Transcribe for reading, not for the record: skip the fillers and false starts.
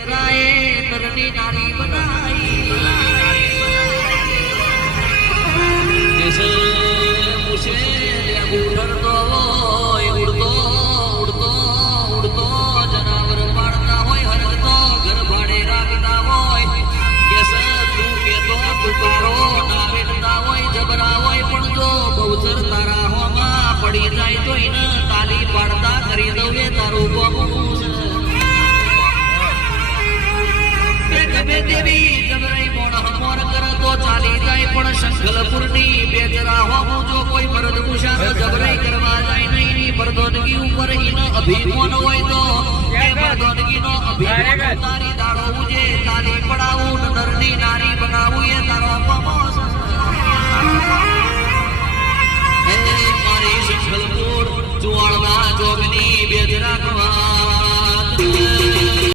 નરની નારી બનાઈ જૈસે મુશે ઉડતો હોય ઉડતો ઉડતો ઉડતો જનાવર પાડતા હોય હરતો ઘર ભાડે રાખતા હોય કેસ તું કેતો તુકારો ના વેડતા હોય જબરા હોય પણ જો બહુચર તારા હોમાં પડી જાય તો એને તાલી પાડતા કરી દઉં એ તારું ગોમું દેવી જબરાઈ મોણ હમોર કરતો ચાલી જાય પણ શંખલપુરની બેજરા હોવું જો કોઈ મરદ મુશાર જબરાઈ કરવા જાય નહીં ની મરદોનગી ઉપર ઈનો અભિમાન હોય તો એ મરદોનગીનો અભિમાન